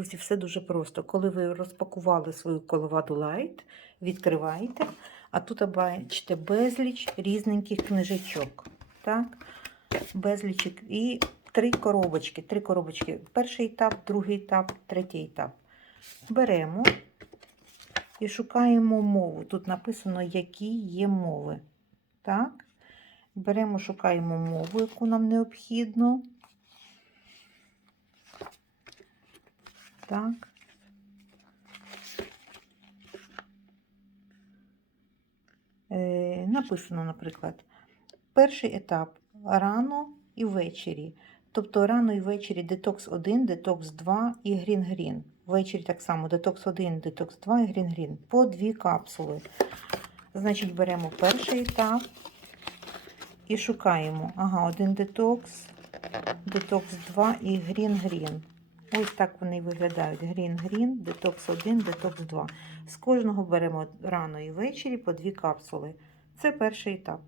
Друзі, все дуже просто. Коли ви розпакували свою коловаду Light, відкриваєте, а тут бачите безліч різненьких книжечок. Так? Безліч і три коробочки. Три коробочки. Перший етап, другий етап, третій етап. Беремо і шукаємо мову. Тут написано, які є мови. Так? Беремо, шукаємо мову, яку нам необхідно. Так. Е, написано, наприклад, перший етап рано і ввечері. Тобто рано і ввечері детокс 1, детокс 2 і грін-грін. Ввечері так само детокс 1, детокс 2 і грін-грін. По дві капсули. Значить, беремо перший етап і шукаємо. Ага, один детокс, детокс 2 і грін-грін. Ось так вони виглядають: грін-грін, детокс 1, детокс 2. З кожного беремо рано і ввечері по дві капсули. Це перший етап.